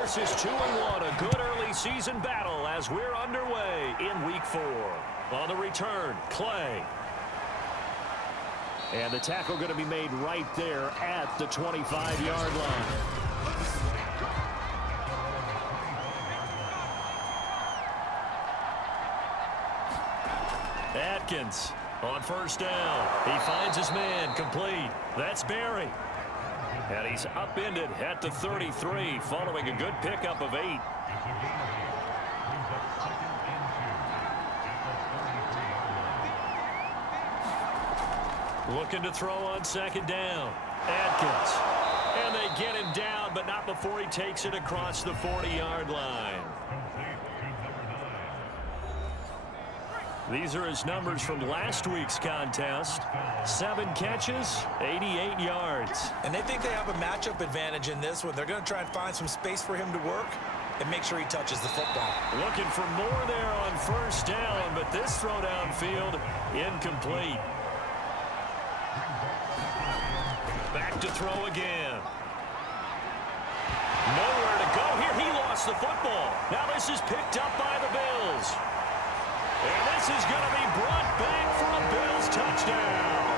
versus 2-1. A good early season battle as we're underway in Week 4. On the return, Clay. And the tackle going to be made right there at the 25-yard line. Atkins on first down. He finds his man complete. That's Barry. And he's upended at the 33 following a good pickup of 8. Looking to throw on second down. Atkins. And they get him down, but not before he takes it across the 40-yard line. These are his numbers from last week's contest. 7 catches, 88 yards. And they think they have a matchup advantage in this one. They're going to try and find some space for him to work and make sure he touches the football. Looking for more there on first down, but this throw downfield incomplete. Back to throw again. Nowhere to go here. He lost the football. Now this is picked up by the Bills. And this is going to be brought back for a Bills touchdown.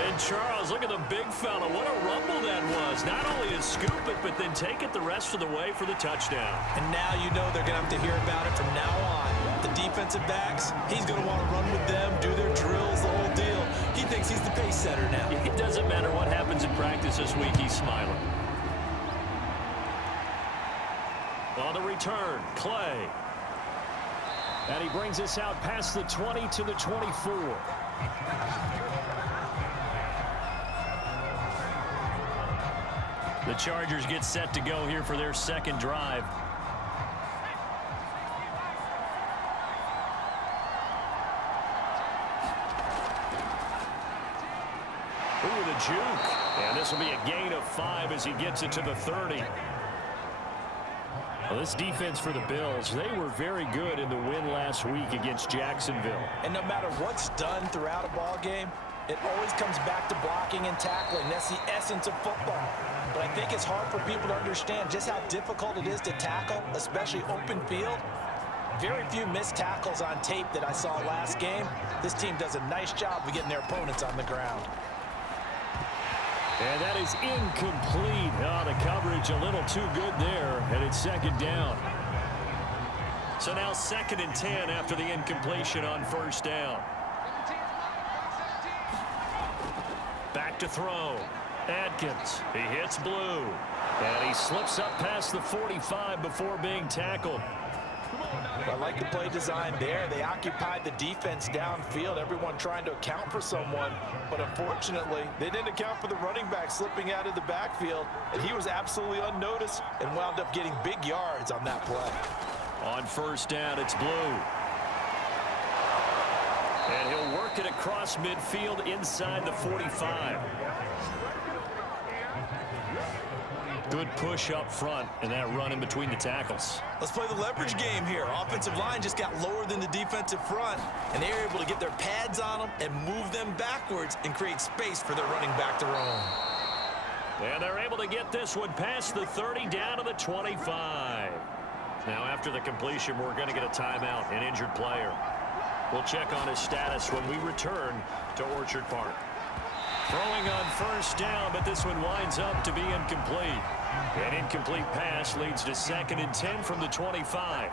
And Charles, look at the big fella. What a rumble that was. Not only to scoop it, but then take it the rest of the way for the touchdown. And now you know they're going to have to hear about it from now on. The defensive backs, he's going to want to run with them, do their drills, the whole deal. He thinks he's the pace setter now. It doesn't matter what happens in practice this week. He's smiling. On the return, Clay. And he brings us out past the 20 to the 24. The Chargers get set to go here for their second drive. Ooh, the juke. And this will be a gain of 5 as he gets it to the 30. Well, this defense for the Bills, they were very good in the win last week against Jacksonville. And no matter what's done throughout a ball game, it always comes back to blocking and tackling. That's the essence of football. But I think it's hard for people to understand just how difficult it is to tackle, especially open field. Very few missed tackles on tape that I saw last game. This team does a nice job of getting their opponents on the ground. And that is incomplete. Oh, the coverage a little too good there, and it's second down. So now 2nd and 10 after the incompletion on first down. Back to throw. Atkins. He hits blue. And he slips up past the 45 before being tackled. I like the play design there. They occupied the defense downfield, everyone trying to account for someone. But unfortunately, they didn't account for the running back slipping out of the backfield. And he was absolutely unnoticed and wound up getting big yards on that play. On first down, it's blue. And he'll work it across midfield inside the 45. Good push up front, and that run in between the tackles. Let's play the leverage game here. Offensive line just got lower than the defensive front, and they were able to get their pads on them and move them backwards and create space for their running back to roam. And they're able to get this one past the 30 down to the 25. Now after the completion, we're going to get a timeout, an injured player. We'll check on his status when we return to Orchard Park. Throwing on first down, but this one winds up to be incomplete. An incomplete pass leads to 2nd and 10 from the 25.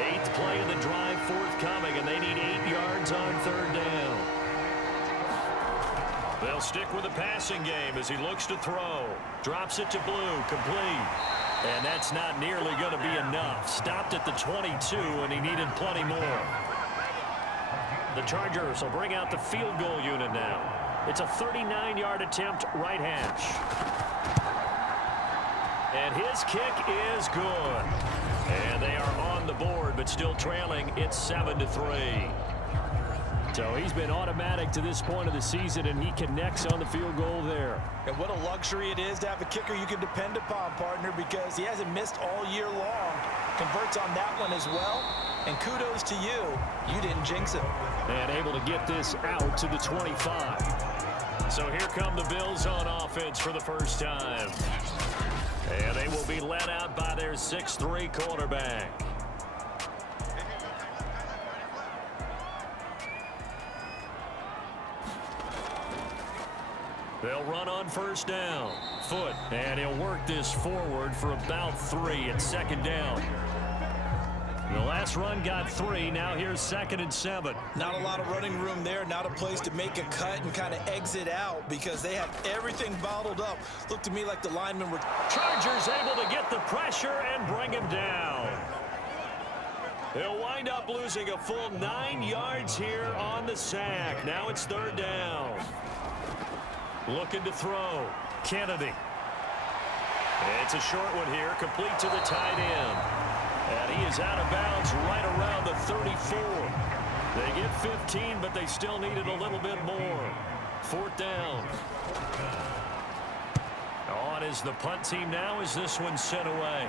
Eighth play of the drive forthcoming, and they need 8 yards on third down. They'll stick with the passing game as he looks to throw. Drops it to Blue, complete. And that's not nearly going to be enough. Stopped at the 22, and he needed plenty more. The Chargers will bring out the field goal unit now. It's a 39-yard attempt, right hash. And his kick is good. And they are on the board, but still trailing. It's 7-3. So he's been automatic to this point of the season, and he connects on the field goal there. And what a luxury it is to have a kicker you can depend upon, partner, because he hasn't missed all year long. Converts on that one as well. And kudos to you. You didn't jinx him. And able to get this out to the 25. So here come the Bills on offense for the first time. And they will be led out by their 6'3" quarterback. They'll run on first down. Foot, and he'll work this forward for about 3 at second down. The last run got 3. Now here's 2nd and 7. Not a lot of running room there. Not a place to make a cut and kind of exit out because they have everything bottled up. Looked to me like the linemen were... Chargers able to get the pressure and bring him down. He'll wind up losing a full 9 yards here on the sack. Now it's 3rd down. Looking to throw. Kennedy. It's a short one here, complete to the tight end. And he is out of bounds right around the 34. They get 15, but they still needed a little bit more. 4th down. On is the punt team now as this one sent away.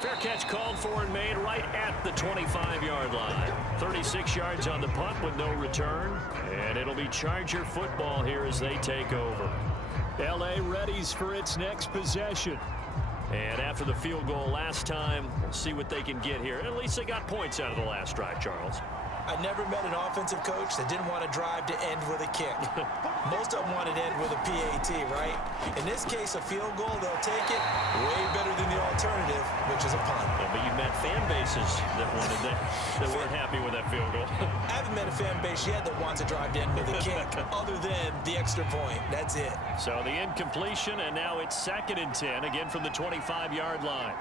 Fair catch called for and made right at the 25-yard line. 36 yards on the punt with no return. And it'll be Charger football here as they take over. L.A. readies for its next possession. And after the field goal last time, we'll see what they can get here. At least they got points out of the last drive, Charles. I never met an offensive coach that didn't want to drive to end with a kick. Most of them wanted to end with a PAT, right? In this case, a field goal, they'll take it way better than the alternative, which is a punt. Yeah, but you met fan bases that wanted that weren't happy with that field goal. I haven't met a fan base yet that wants to drive to end with a kick other than the extra point. That's it. So the incompletion, and now it's 2nd and 10, again from the 25-yard line.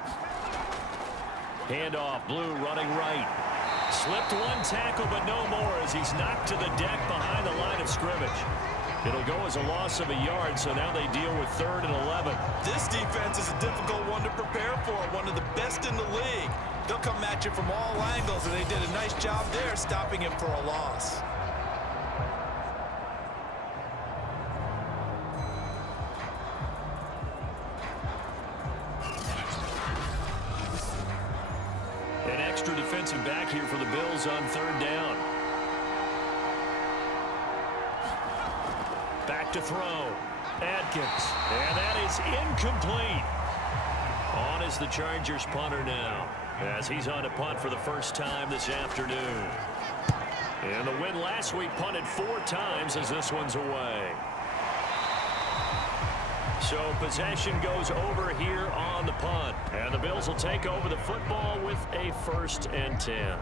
Handoff, Blue running right. Slipped one tackle, but no more as he's knocked to the deck behind the line of scrimmage. It'll go as a loss of a yard, so now they deal with 3rd and 11. This defense is a difficult one to prepare for, one of the best in the league. They'll come at you from all angles, and they did a nice job there stopping him for a loss. An extra defensive back here for the Bills on 3rd down. Back to throw. Atkins. And that is incomplete. On is the Chargers punter now, as he's on to punt for the first time this afternoon. And the win last week punted 4 times as this one's away. So possession goes over here on the punt. And the Bills will take over the football with a 1st and 10.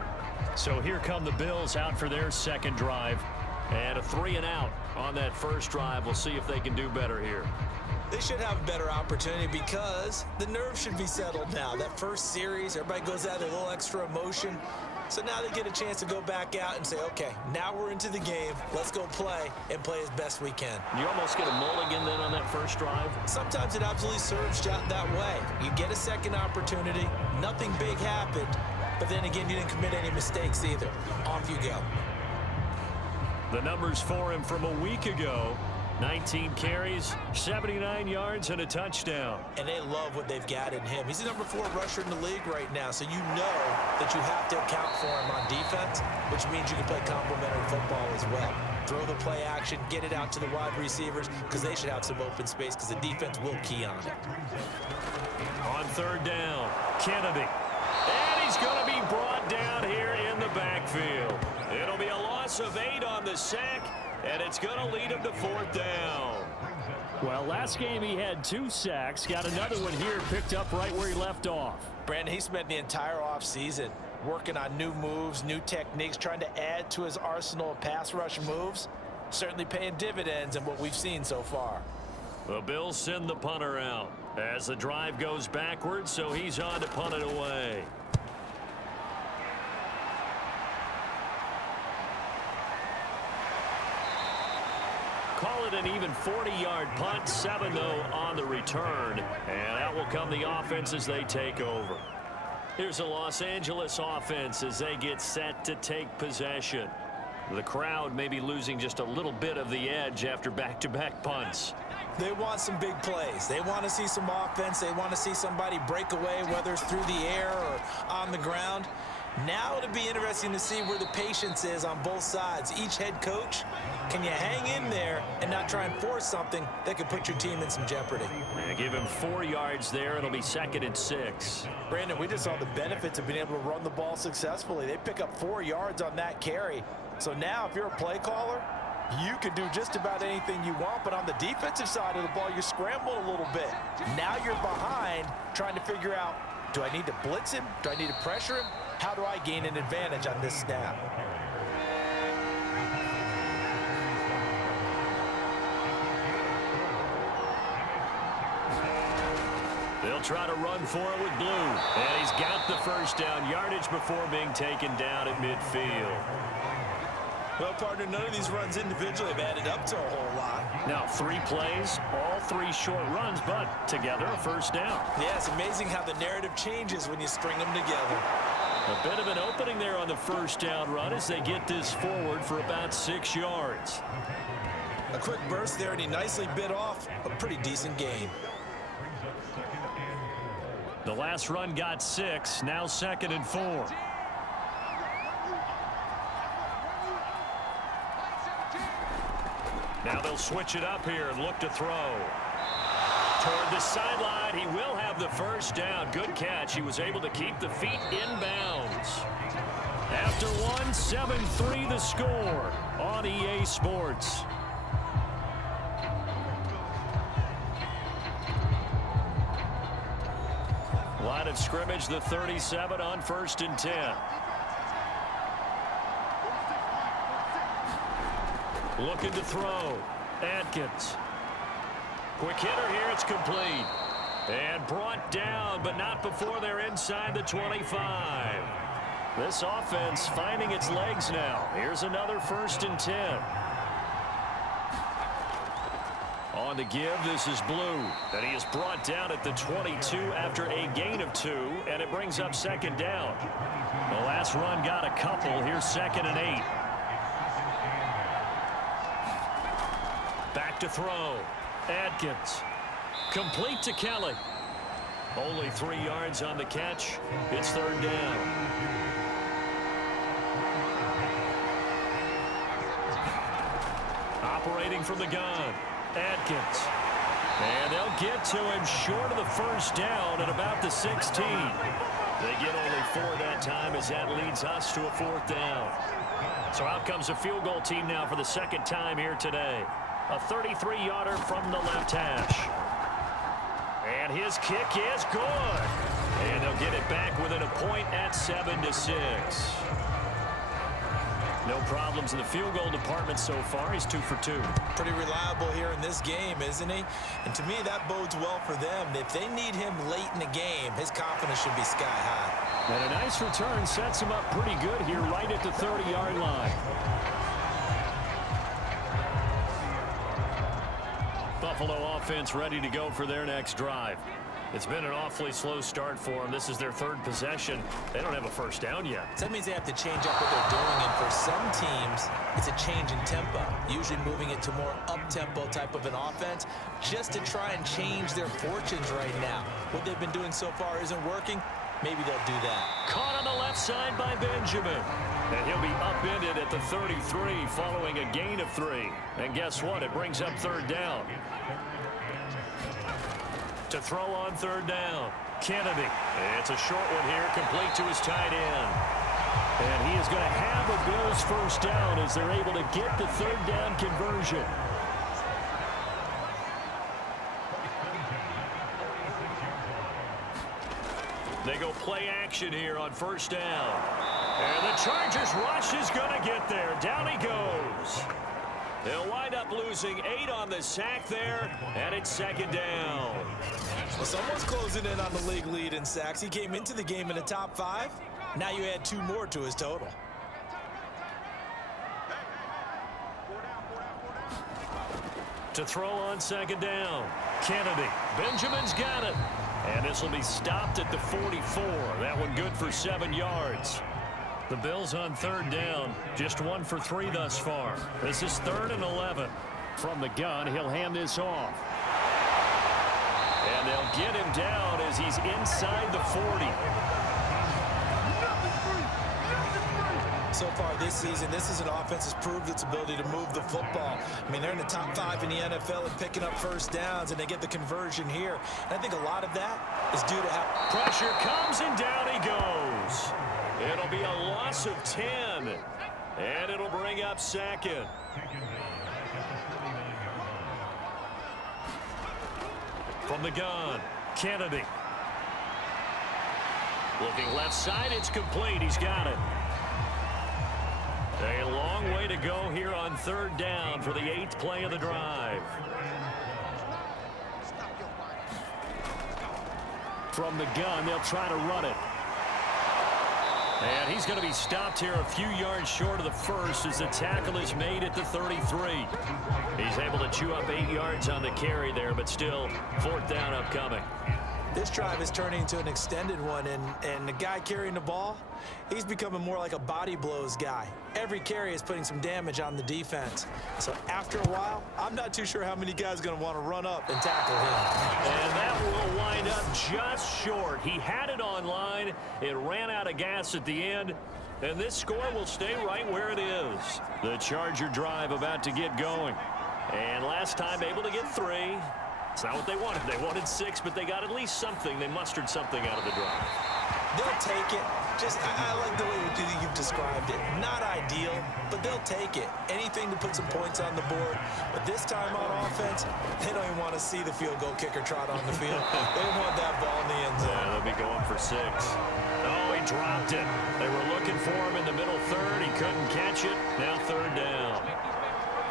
So here come the Bills out for their 2nd drive. And a 3 and out on that first drive. We'll see if they can do better here. They should have a better opportunity because the nerves should be settled now. That first series, everybody goes out with a little extra emotion. So now they get a chance to go back out and say, okay, now we're into the game. Let's go play and play as best we can. You almost get a mulligan then on that first drive? Sometimes it absolutely serves that way. You get a second opportunity. Nothing big happened. But then again, you didn't commit any mistakes either. Off you go. The numbers for him from a week ago. 19 carries, 79 yards, and a touchdown. And they love what they've got in him. He's the number 4 rusher in the league right now, so you know that you have to account for him on defense, which means you can play complementary football as well. Throw the play action, get it out to the wide receivers, because they should have some open space, because the defense will key on it. On 3rd down, Kennedy. And he's going to be brought down here in the backfield. It'll be a loss of 8 on the sack. And it's going to lead him to 4th down. Well, last game he had 2 sacks. Got another one here picked up right where he left off. Brandon, he spent the entire offseason working on new moves, new techniques, trying to add to his arsenal of pass rush moves. Certainly paying dividends in what we've seen so far. The Bills send the punter out as the drive goes backwards, so he's on to punt it away. Call it an even 40-yard punt, 7 though on the return. And out will come the offense as they take over. Here's a Los Angeles offense as they get set to take possession. The crowd may be losing just a little bit of the edge after back-to-back punts. They want some big plays. They want to see some offense. They want to see somebody break away, whether it's through the air or on the ground. Now it'll be interesting to see where the patience is on both sides. Each head coach, can you hang in there and not try and force something that could put your team in some jeopardy? And give him 4 yards there. It'll be 2nd and 6. Brandon, we just saw the benefits of being able to run the ball successfully. They pick up 4 yards on that carry. So now if you're a play caller, you can do just about anything you want, but on the defensive side of the ball, you scramble a little bit. Now you're behind trying to figure out, do I need to blitz him? Do I need to pressure him? How do I gain an advantage on this snap? They'll try to run for it with Blue. And he's got the first down yardage before being taken down at midfield. Well, partner, none of these runs individually have added up to a whole lot. Now 3 plays, all 3 short runs, but together a first down. Yeah, it's amazing how the narrative changes when you string them together. A bit of an opening there on the first down run as they get this forward for about 6 yards. A quick burst there, and he nicely bit off a pretty decent gain. The last run got 6, now 2nd and 4. Now they'll switch it up here and look to throw. Toward the sideline, he will have the first down. Good catch. He was able to keep the feet in bounds. After 1, 7-3 the score on EA Sports. Line of scrimmage, the 37 on 1st and 10. Looking to throw. Atkins. Quick hitter here. It's complete. And brought down, but not before they're inside the 25. This offense finding its legs now. Here's another 1st and 10. On the give, this is Blue. And he is brought down at the 22 after a gain of 2, and it brings up 2nd down. The last run got a couple. Here's 2nd and 8. Back to throw. Atkins. Complete to Kelly. Only 3 yards on the catch. It's 3rd down. Operating from the gun. Atkins. And they'll get to him short of the first down at about the 16. They get only 4 that time as that leads us to a 4th down. So out comes a field goal team now for the 2nd time here today. A 33-yarder from the left hash. And his kick is good. And they'll get it back within a point at 7-6. No problems in the field goal department so far. He's 2 for 2. Pretty reliable here in this game, isn't he? And to me, that bodes well for them. If they need him late in the game, his confidence should be sky high. And a nice return sets him up pretty good here right at the 30-yard line. Buffalo offense ready to go for their next drive. It's been an awfully slow start for them. This is their 3rd possession. They don't have a first down yet. So that means they have to change up what they're doing, and for some teams, it's a change in tempo, usually moving it to more up-tempo type of an offense just to try and change their fortunes right now. What they've been doing so far isn't working. Maybe they'll do that. Caught on the left side by Benjamin. And he'll be upended at the 33 following a gain of 3. And guess what? It brings up 3rd down. To throw on 3rd down. Kennedy. It's a short one here, complete to his tight end. And he is going to have a Bills first down as they're able to get the 3rd down conversion. They go play action here on 1st down. And the Chargers rush is going to get there. Down he goes. They'll wind up losing 8 on the sack there, and it's 2nd down. Well, someone's closing in on the league lead in sacks. He came into the game in the top 5. Now you add 2 more to his total. To throw on 2nd down. Kennedy. Benjamin's got it. And this will be stopped at the 44. That one good for 7 yards. The Bills on third down, just 1 for 3 thus far. This is 3rd and 11. From the gun, he'll hand this off. And they'll get him down as he's inside the 40. So far this season, this is an offense that's proved its ability to move the football. I mean, they're in the top 5 in the NFL in picking up first downs, and they get the conversion here. And I think a lot of that is due to how... Pressure comes, and down he goes. It'll be a loss of 10, and it'll bring up 2nd. From the gun, Kennedy. Looking left side, it's complete. He's got it. A long way to go here on third down for the 8th play of the drive. From the gun, they'll try to run it. And he's going to be stopped here a few yards short of the first as the tackle is made at the 33. He's able to chew up 8 yards on the carry there, but still 4th down upcoming. This drive is turning into an extended one, and the guy carrying the ball, he's becoming more like a body blows guy. Every carry is putting some damage on the defense. So after a while, I'm not too sure how many guys are going to want to run up and tackle him. And that will wind up just short. He had it on line. It ran out of gas at the end. And this score will stay right where it is. The Charger drive about to get going. And last time able to get 3. It's not what they wanted. They wanted 6, but they got at least something. They mustered something out of the drive. They'll take it. I like the way you've described it. Not ideal, but they'll take it. Anything to put some points on the board. But this time on offense, they don't even want to see the field goal kicker trot on the field. They want that ball in the end zone. Yeah, they'll be going for 6. Oh, he dropped it. They were looking for him in the middle third. He couldn't catch it. Now 3rd down.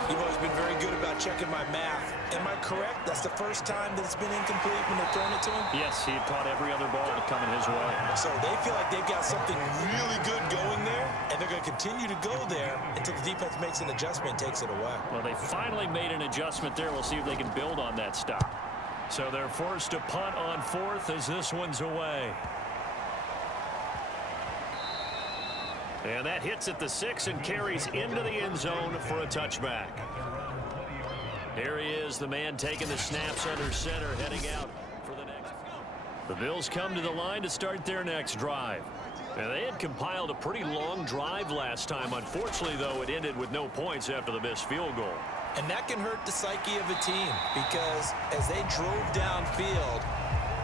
You've always been very good about checking my math. Am I correct? That's the first time that it's been incomplete when they've thrown it to him? Yes, he had caught every other ball coming his way. So they feel like they've got something really good going there, and they're going to continue to go there until the defense makes an adjustment and takes it away. Well, they finally made an adjustment there. We'll see if they can build on that stop. So they're forced to punt on 4th as this one's away. And that hits at the 6 and carries into the end zone for a touchback. Here he is, the man taking the snaps under center, heading out for the next. The Bills come to the line to start their next drive. And they had compiled a pretty long drive last time. Unfortunately, though, it ended with no points after the missed field goal. And that can hurt the psyche of a team because as they drove downfield,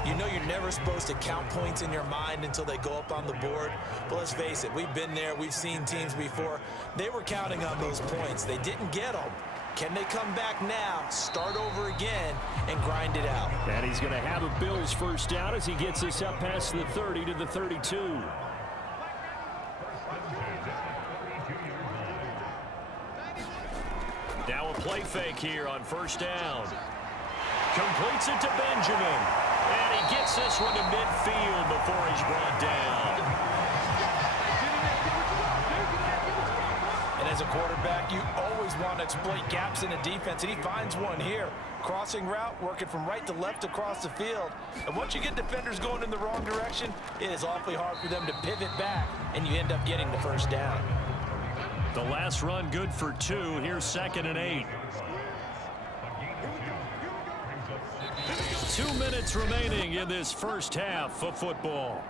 you know you're never supposed to count points in your mind until they go up on the board. But let's face it, we've been there. We've seen teams before. They were counting on those points. They didn't get them. Can they come back now, start over again, and grind it out? And he's going to have a Bills first down as he gets this up past the 30 to the 32. Now a play fake here on first down. Completes it to Benjamin. And he gets this one to midfield before he's brought down. And as a quarterback, you always want to exploit gaps in a defense, and he finds one here. Crossing route, working from right to left across the field. And once you get defenders going in the wrong direction, it is awfully hard for them to pivot back, and you end up getting the first down. The last run good for 2. Here's 2nd and 8. 2 minutes remaining in this first half of football.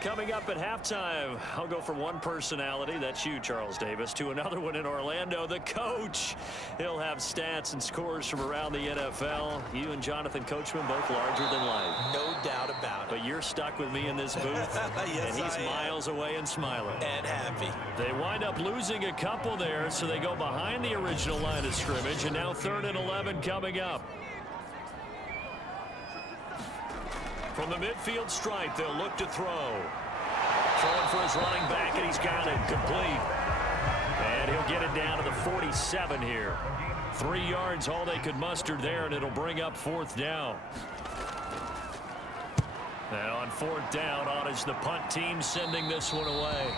Coming up at halftime, I'll go from one personality, that's you, Charles Davis, to another one in Orlando, the coach. He'll have stats and scores from around the NFL. You and Jonathan Coachman both larger than life. No doubt about it. But you're stuck with me in this booth, yes, and he's miles away and smiling. And happy. They wind up losing a couple there, so they go behind the original line of scrimmage, and now 3rd and 11 coming up. From the midfield stripe, they'll look to throw. Throwing for his running back, and he's got it complete. And he'll get it down to the 47 here. 3 yards, all they could muster there, and it'll bring up 4th down. And on 4th down, on is the punt team sending this one away.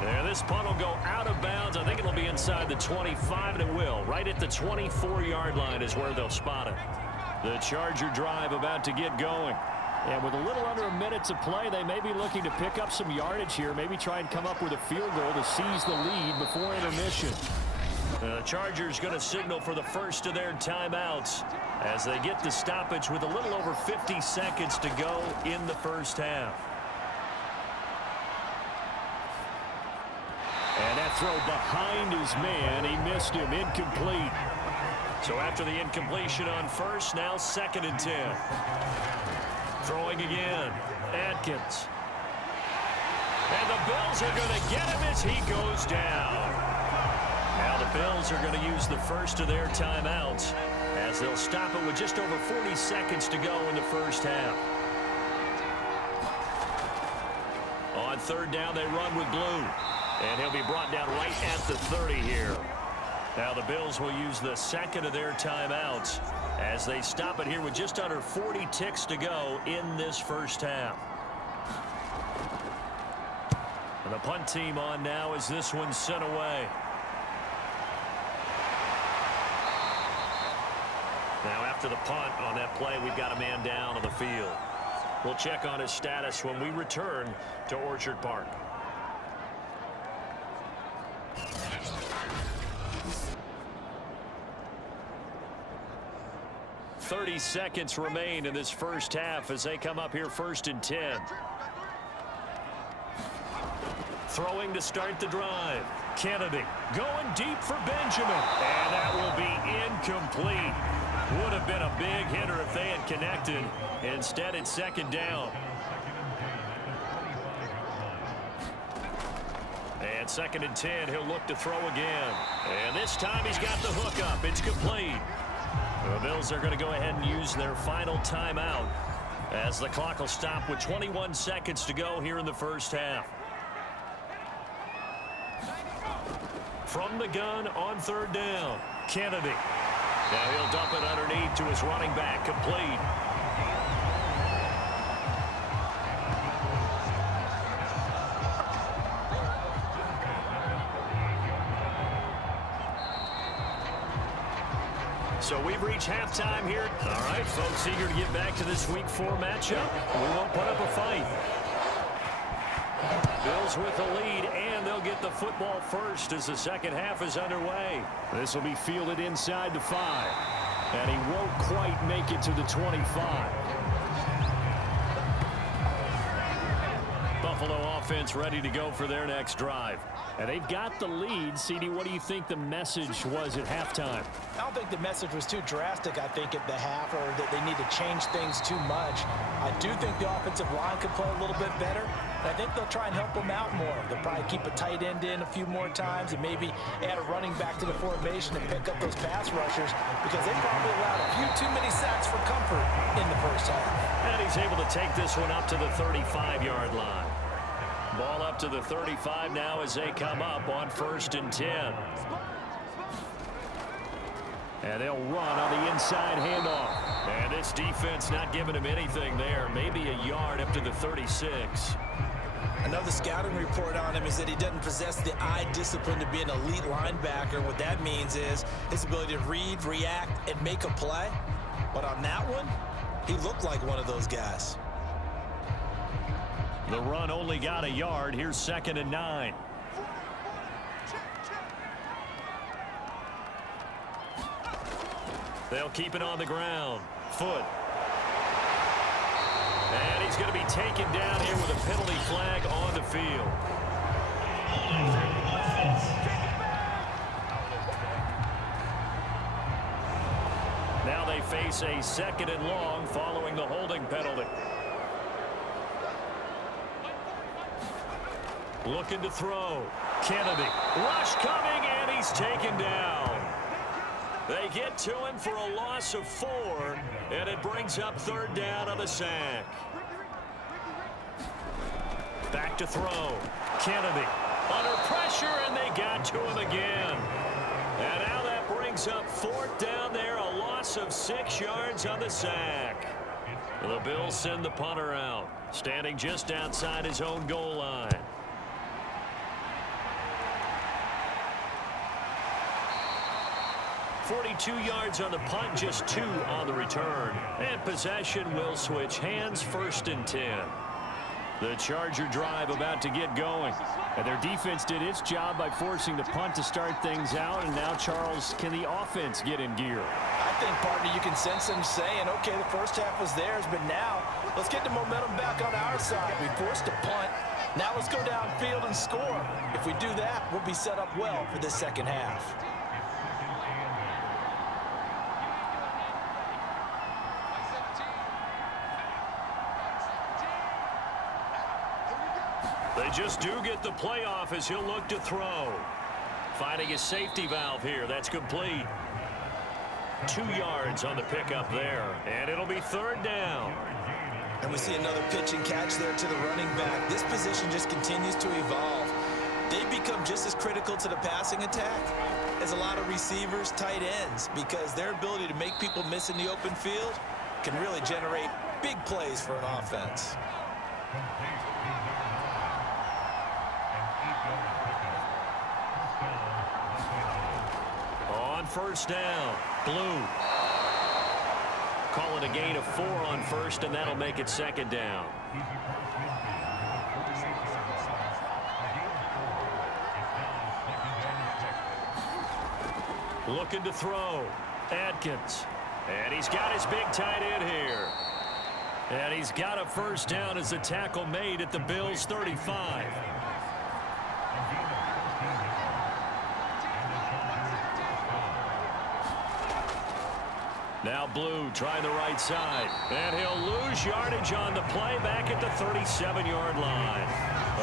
There, this punt will go out of bounds. I think it'll be inside the 25, and it will. Right at the 24-yard line is where they'll spot it. The Charger drive about to get going. And with a little under a minute to play, they may be looking to pick up some yardage here, maybe try and come up with a field goal to seize the lead before intermission. The Chargers going to signal for the first of their timeouts as they get the stoppage with a little over 50 seconds to go in the first half. And that throw behind his man, he missed him, incomplete. So after the incompletion on first, now 2nd and 10. Throwing again, Atkins. And the Bills are going to get him as he goes down. Now the Bills are going to use the first of their timeouts as they'll stop it with just over 40 seconds to go in the first half. On 3rd down, they run with Blue. And he'll be brought down right at the 30 here. Now the Bills will use the 2nd of their timeouts as they stop it here with just under 40 ticks to go in this first half. And the punt team on now as this one's sent away. Now after the punt on that play, we've got a man down on the field. We'll check on his status when we return to Orchard Park. 30 seconds remain in this first half as they come up here 1st and 10. Throwing to start the drive. Kennedy going deep for Benjamin. And that will be incomplete. Would have been a big hitter if they had connected. Instead, it's 2nd down. And 2nd and 10, he'll look to throw again. And this time he's got the hook up. It's complete. The Bills are going to go ahead and use their final timeout as the clock will stop with 21 seconds to go here in the first half. From the gun on 3rd down, Kennedy. Now he'll dump it underneath to his running back, complete. So we've reached halftime here. All right, folks, eager to get back to this Week 4 matchup. We won't put up a fight. Bills with the lead, and they'll get the football first as the second half is underway. This will be fielded inside the 5. And he won't quite make it to the 25. Buffalo offense ready to go for their next drive. And they've got the lead. CD, what do you think the message was at halftime? I don't think the message was too drastic, I think, at the half, or that they need to change things too much. I do think the offensive line could play a little bit better. And I think they'll try and help them out more. They'll probably keep a tight end in a few more times and maybe add a running back to the formation and pick up those pass rushers because they probably allowed a few too many sacks for comfort in the first half. And he's able to take this one up to the 35-yard line. Ball up to the 35 now as they come up on 1st and 10. And they'll run on the inside handoff. And this defense not giving him anything there. Maybe a yard up to the 36. Another scouting report on him is that he doesn't possess the eye discipline to be an elite linebacker. What that means is his ability to read, react, and make a play. But on that one, he looked like one of those guys. The run only got a yard. Here's 2nd and 9. They'll keep it on the ground. Foot. And he's going to be taken down here with a penalty flag on the field. Now they face a 2nd and long following the holding penalty. Looking to throw. Kennedy. Rush coming, and he's taken down. They get to him for a loss of 4, and it brings up 3rd down on the sack. Back to throw. Kennedy under pressure, and they got to him again. And now that brings up 4th down there, a loss of 6 yards on the sack. The Bills send the punter out, standing just outside his own goal line. 42 yards on the punt, just 2 on the return. And possession will switch hands, 1st and 10. The Charger drive about to get going. And their defense did its job by forcing the punt to start things out. And now, Charles, can the offense get in gear? I think, partner, you can sense them saying, okay, the first half was theirs, but now let's get the momentum back on our side. We forced a punt. Now let's go downfield and score. If we do that, we'll be set up well for the second half. They just do get the playoff as he'll look to throw. Finding his safety valve here. That's complete. 2 yards on the pickup there. And it'll be 3rd down. And we see another pitch and catch there to the running back. This position just continues to evolve. They become just as critical to the passing attack as a lot of receivers, tight ends, because their ability to make people miss in the open field can really generate big plays for an offense. On 1st down, Blue. Call it a gain of 4 on 1st, and that'll make it 2nd down. Looking to throw. Adkins. And he's got his big tight end here. And he's got a 1st down as the tackle made at the Bills' 35. Now Blue trying the right side. And he'll lose yardage on the play back at the 37-yard line.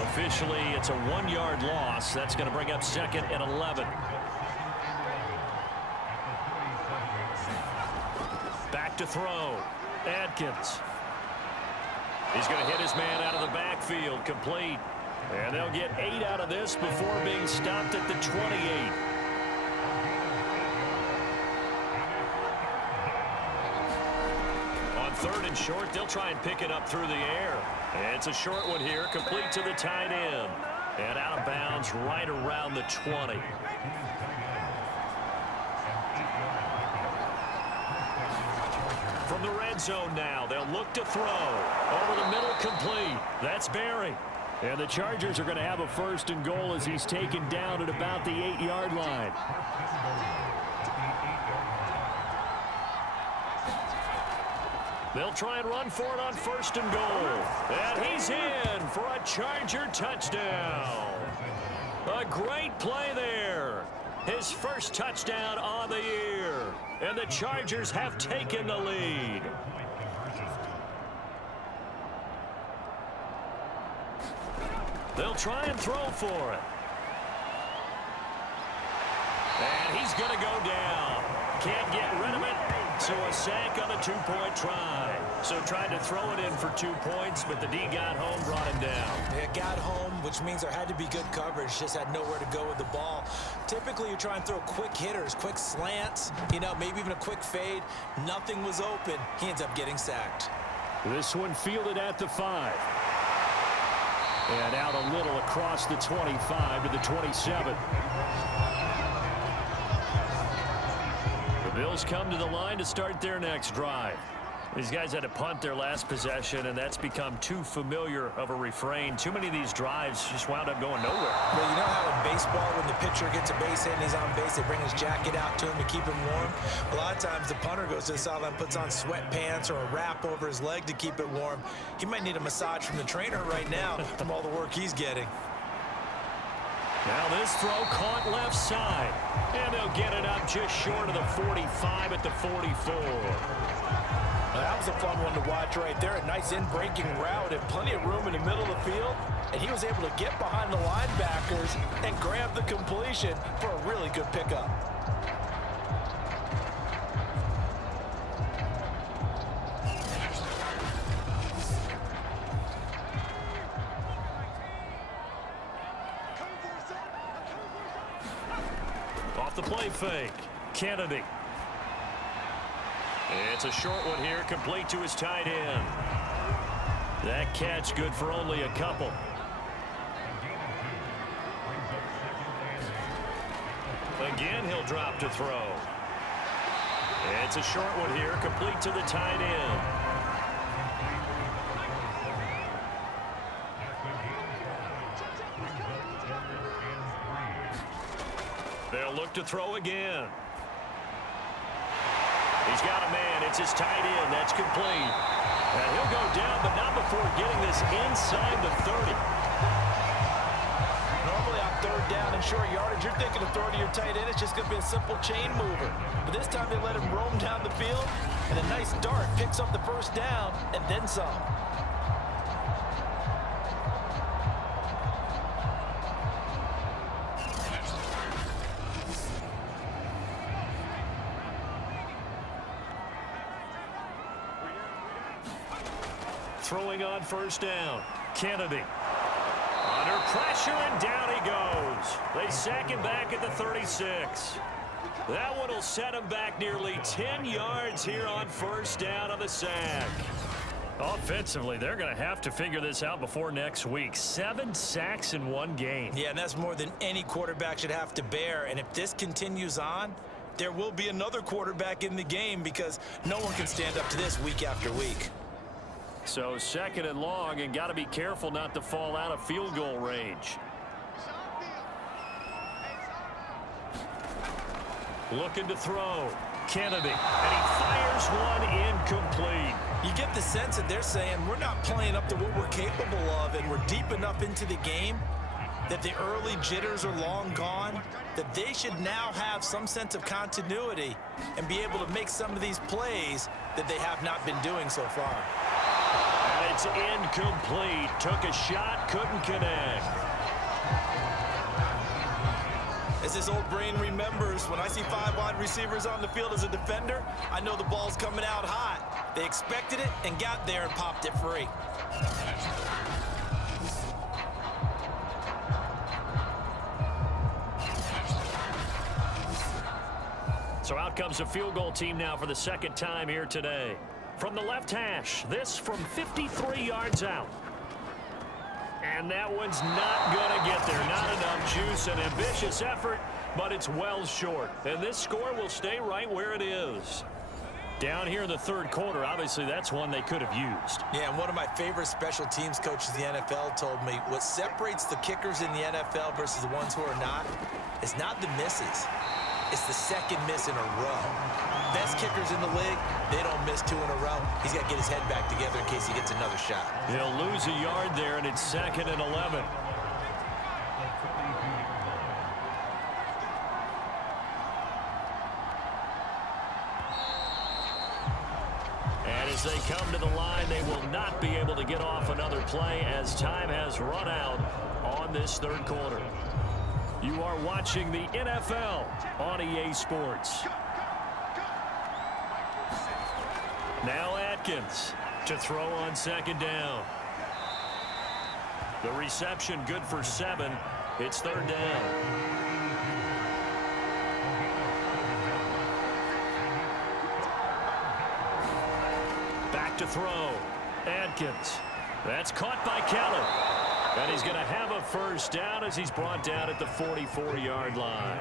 Officially, it's a 1-yard loss. That's going to bring up 2nd and 11. Back to throw. Adkins. He's going to hit his man out of the backfield. Complete. And they'll get 8 out of this before being stopped at the 28. On 3rd and short, they'll try and pick it up through the air. And it's a short one here, complete to the tight end. And out of bounds right around the 20. From the red zone now, they'll look to throw. Over the middle, complete. That's Barry. And the Chargers are going to have a 1st and goal as he's taken down at about the 8-yard line. They'll try and run for it on 1st and goal. And he's in for a Charger touchdown. A great play there. His first touchdown on the year. And the Chargers have taken the lead. They'll try and throw for it. And he's going to go down. Can't get rid of it. So a sack on a 2-point try. So tried to throw it in for 2 points, but the D got home, brought him down. They got home, which means there had to be good coverage. Just had nowhere to go with the ball. Typically, you try and throw quick hitters, quick slants, maybe even a quick fade. Nothing was open. He ends up getting sacked. This one fielded at the 5. And out a little across the 25 to the 27. The Bills come to the line to start their next drive. These guys had to punt their last possession, and that's become too familiar of a refrain. Too many of these drives just wound up going nowhere. Well, you know how in baseball, when the pitcher gets a base hit and he's on base, they bring his jacket out to him to keep him warm? A lot of times the punter goes to the sideline, puts on sweatpants or a wrap over his leg to keep it warm. He might need a massage from the trainer right now from all the work he's getting. Now this throw caught left side. And they'll get it up just short of the 45 at the 44. That was a fun one to watch right there. A nice in-breaking route and plenty of room in the middle of the field. And he was able to get behind the linebackers and grab the completion for a really good pickup. Off the play fake. Kennedy. It's a short one here, complete to his tight end. That catch good for only a couple. Again, he'll drop to throw. It's a short one here, complete to the tight end. They'll look to throw again. He's got a man. It's his tight end. That's complete. And he'll go down, but not before getting this inside the 30. Normally on third down and short yardage, you're thinking of throwing to your tight end. It's just going to be a simple chain mover. But this time they let him roam down the field, and a nice dart picks up the first down and then some. Throwing on first down. Kennedy. Under pressure, and down he goes. They sack him back at the 36. That one will set him back nearly 10 yards here on first down on the sack. Offensively, they're going to have to figure this out before next week. 7 sacks in one game. Yeah, and that's more than any quarterback should have to bear. And if this continues on, there will be another quarterback in the game because no one can stand up to this week after week. So second and long, and got to be careful not to fall out of field goal range. Looking to throw. Kennedy. And he fires one incomplete. You get the sense that they're saying we're not playing up to what we're capable of, and we're deep enough into the game that the early jitters are long gone, that they should now have some sense of continuity and be able to make some of these plays that they have not been doing so far. And it's incomplete. Took a shot, couldn't connect. As his old brain remembers, when I see 5 wide receivers on the field as a defender, I know the ball's coming out hot. They expected it and got there and popped it free. So out comes a field goal team now for the second time here today. From the left hash, this from 53 yards out. And that one's not going to get there. Not enough juice. An ambitious effort, but it's well short. And this score will stay right where it is. Down here in the third quarter, obviously that's one they could have used. Yeah, and one of my favorite special teams coaches in the NFL told me what separates the kickers in the NFL versus the ones who are not is not the misses. It's the second miss in a row. Best kickers in the league, they don't miss 2 in a row. He's got to get his head back together in case he gets another shot. He'll lose a yard there, and it's 2nd and 11. And as they come to the line, they will not be able to get off another play as time has run out on this third quarter. You are watching the NFL on EA Sports. Now Atkins to throw on second down. The reception good for 7. It's third down. Back to throw. Atkins. That's caught by Keller. And he's going to have a first down as he's brought down at the 44-yard line.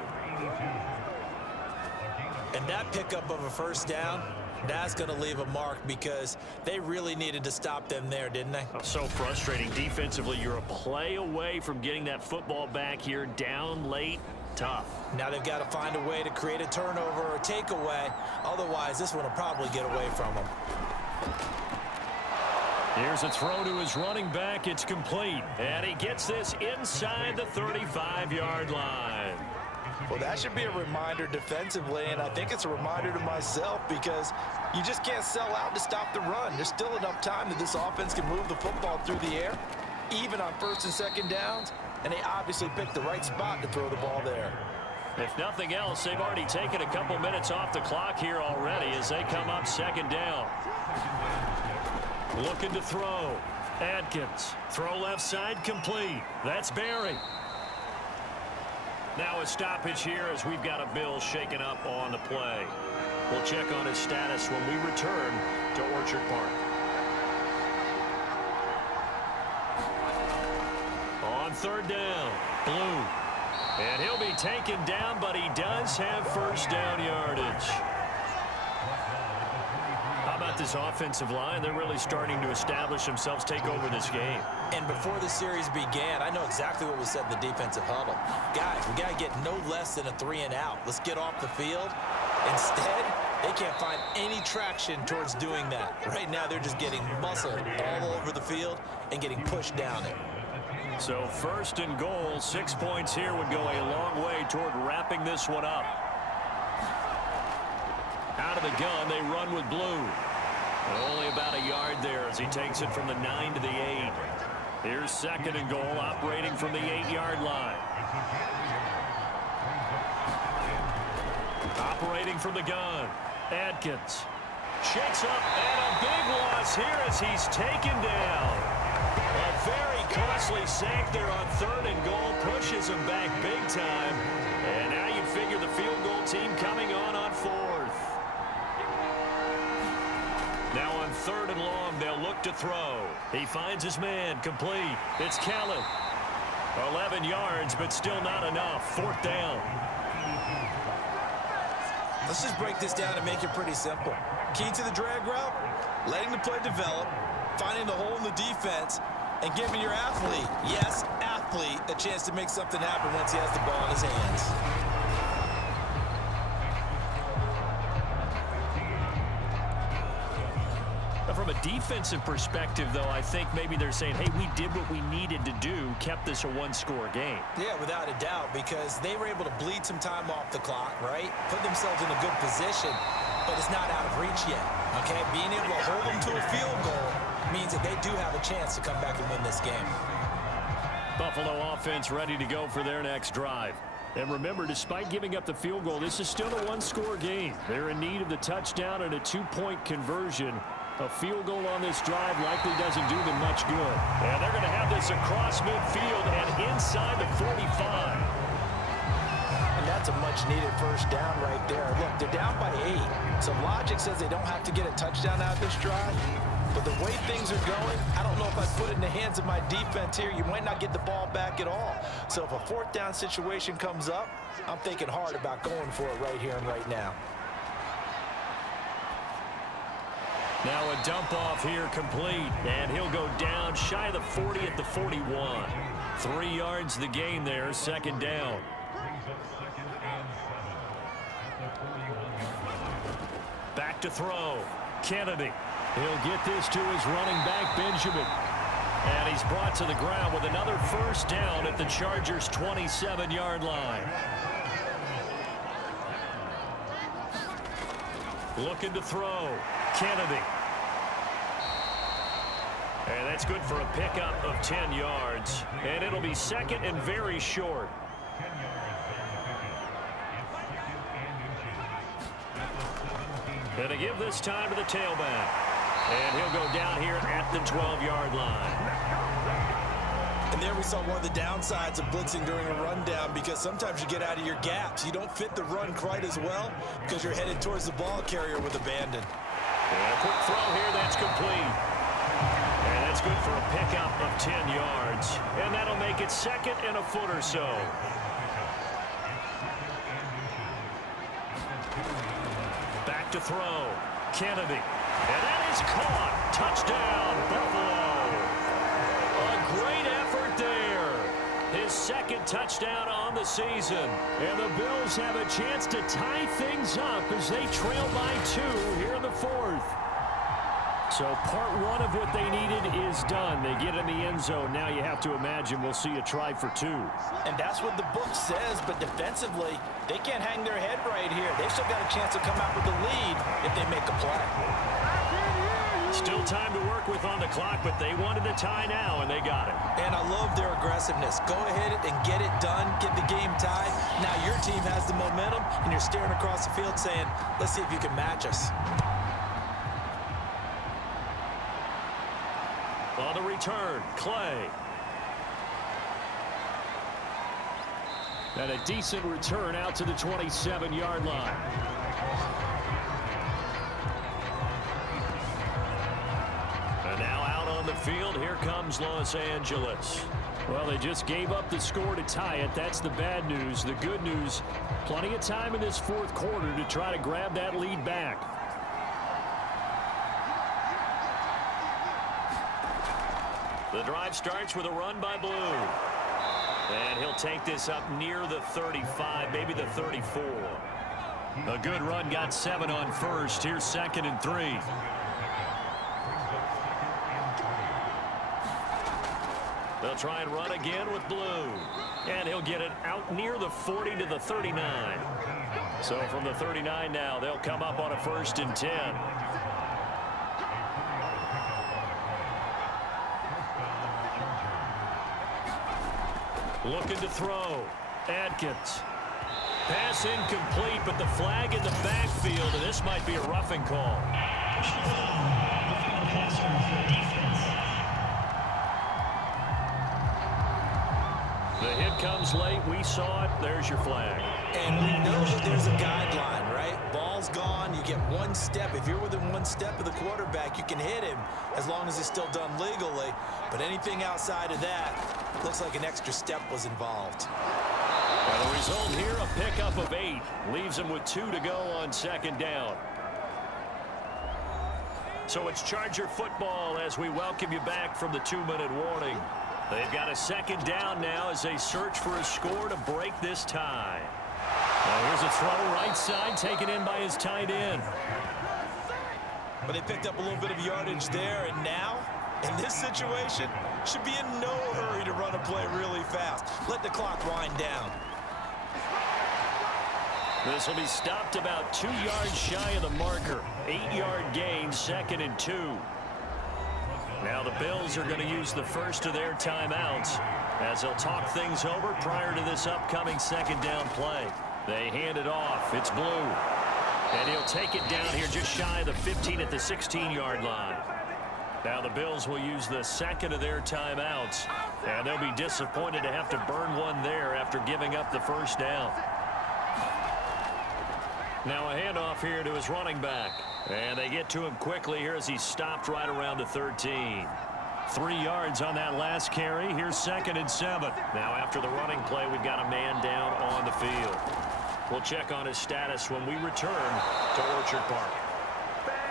And that pickup of a first down, that's going to leave a mark because they really needed to stop them there, didn't they? Oh, so frustrating. Defensively, you're a play away from getting that football back here down late. Tough. Now they've got to find a way to create a turnover or a takeaway. Otherwise, this one will probably get away from them. Here's a throw to his running back. It's complete. And he gets this inside the 35-yard line. Well, that should be a reminder defensively, and I think it's a reminder to myself because you just can't sell out to stop the run. There's still enough time that this offense can move the football through the air, even on first and second downs, and they obviously picked the right spot to throw the ball there. If nothing else, they've already taken a couple minutes off the clock here already as they come up second down. Looking to throw. Atkins. Throw left side complete. That's Barry. Now a stoppage here as we've got a Bill shaken up on the play. We'll check on his status when we return to Orchard Park. On third down, Blue. And he'll be taken down, but he does have first down yardage. about this offensive line. They're really starting to establish themselves, take over this game. And before the series began, I know exactly what was said in the defensive huddle. Guys, we got to get no less than a 3-and-out. Let's get off the field. Instead, they can't find any traction towards doing that. Right now, they're just getting muscled all over the field and getting pushed down it. So 1st and goal, 6 points here would go a long way toward wrapping this one up. Out of the gun, they run with blue. Only about a yard there as he takes it from the 9 to the 8. Here's 2nd and goal, operating from the 8-yard line. Operating from the gun, Adkins. Shakes up, and a big loss here as he's taken down. A very costly sack there on 3rd and goal, pushes him back big time. And now you figure the field goal team coming on 4th. Now on 3rd and long, they'll look to throw. He finds his man, complete. It's Kellen. 11 yards, but still not enough. 4th down. Let's just break this down and make it pretty simple. Key to the drag route, letting the play develop, finding the hole in the defense, and giving your athlete, yes, athlete, a chance to make something happen once he has the ball in his hands. From a defensive perspective, though, I think maybe they're saying, hey, we did what we needed to do, kept this a one-score game. Yeah, without a doubt, because they were able to bleed some time off the clock, right? Put themselves in a good position, but it's not out of reach yet, okay? Being able to hold them to a field goal means that they do have a chance to come back and win this game. Buffalo offense ready to go for their next drive. And remember, despite giving up the field goal, this is still a one-score game. They're in need of the touchdown and a 2-point conversion. A field goal on this drive likely doesn't do them much good. And they're going to have this across midfield and inside the 45. And that's a much-needed 1st down right there. Look, they're down by 8. So logic says they don't have to get a touchdown out of this drive. But the way things are going, I don't know if I put it in the hands of my defense here. You might not get the ball back at all. So if a 4th down situation comes up, I'm thinking hard about going for it right here and right now. Now a dump off here complete, and he'll go down shy of the 40 at the 41. 3 yards the gain there, 2nd down. Back to throw. Kennedy. He'll get this to his running back, Benjamin. And he's brought to the ground with another 1st down at the Chargers' 27-yard line. Looking to throw. Kennedy. And that's good for a pickup of 10 yards. And it'll be 2nd and very short. And to give this time to the tailback. And he'll go down here at the 12-yard line. And there we saw one of the downsides of blitzing during a rundown, because sometimes you get out of your gaps. You don't fit the run quite as well because you're headed towards the ball carrier with abandon. And a quick throw here, that's complete. And that's good for a pickup of 10 yards. And that'll make it 2nd and a foot or so. Back to throw. Kennedy. And that is caught. Touchdown, Buffalo. A great effort there. His 2nd touchdown on the season. And the Bills have a chance to tie things up as they trail by 2 here in the 4th. So part 1 of what they needed is done. They get in the end zone. Now you have to imagine we'll see a try for 2. And that's what the book says, but defensively, they can't hang their head right here. They've still got a chance to come out with the lead if they make a play. Still time to work with on the clock, but they wanted a tie now, and they got it. And I love their aggressiveness. Go ahead and get it done, get the game tied. Now your team has the momentum, and you're staring across the field saying, let's see if you can match us. On the return, Clay. And a decent return out to the 27-yard line. And now out on the field, here comes Los Angeles. Well, they just gave up the score to tie it. That's the bad news. The good news, plenty of time in this 4th quarter to try to grab that lead back. The drive starts with a run by Blue. And he'll take this up near the 35, maybe the 34. A good run got 7 on first. Here's 2nd and 3. They'll try and run again with Blue. And he'll get it out near the 40 to the 39. So from the 39 now, they'll come up on a 1st and 10. Looking to throw. Adkins. Pass incomplete, but the flag in the backfield, and this might be a roughing call. The hit comes late. We saw it. There's your flag. And we know that there's a guideline, right? Ball's gone. You get 1 step. If you're within 1 step of the quarterback, you can hit him as long as it's still done legally. But anything outside of that, looks like an extra step was involved. And the result here, a pickup of 8. Leaves him with 2 to go on 2nd down. So it's Charger football as we welcome you back from the 2-minute warning. They've got a 2nd down now as they search for a score to break this tie. Here's a throw right side taken in by his tight end. But they picked up a little bit of yardage there, and now, in this situation, should be in no hurry to run a play really fast. Let the clock wind down. This will be stopped about 2 yards shy of the marker. 8-yard gain, 2nd and 2. Now the Bills are going to use the first of their timeouts as they'll talk things over prior to this upcoming 2nd down play. They hand it off. It's Blue. And he'll take it down here just shy of the 15 at the 16-yard line. Now the Bills will use the 2nd of their timeouts, and they'll be disappointed to have to burn one there after giving up the 1st down. Now a handoff here to his running back. And they get to him quickly here as he's stopped right around the 13. 3 yards on that last carry. Here's 2nd and 7. Now after the running play, we've got a man down on the field. We'll check on his status when we return to Orchard Park.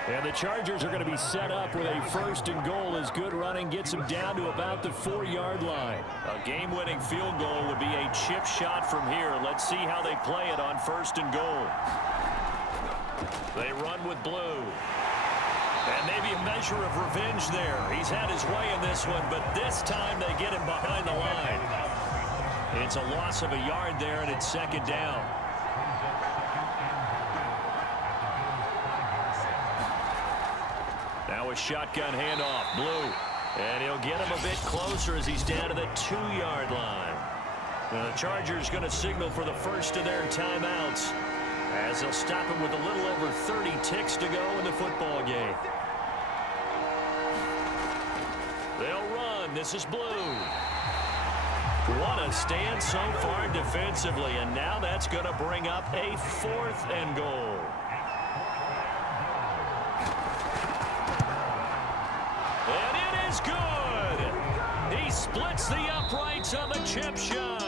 And the Chargers are going to be set up with a 1st and goal as good running gets them down to about the 4-yard line. A game-winning field goal would be a chip shot from here. Let's see how they play it on 1st and goal. They run with Blue. And maybe a measure of revenge there. He's had his way in this one, but this time they get him behind the line. It's a loss of a yard there, and it's 2nd down. Now a shotgun handoff, Blue. And he'll get him a bit closer as he's down to the 2-yard line. Now the Chargers going to signal for the first of their timeouts, as they'll stop him with a little over 30 ticks to go in the football game. They'll run. This is Blue. What a stand so far defensively, and now that's going to bring up a 4th and goal. And it is good. He splits the uprights on the chip shot.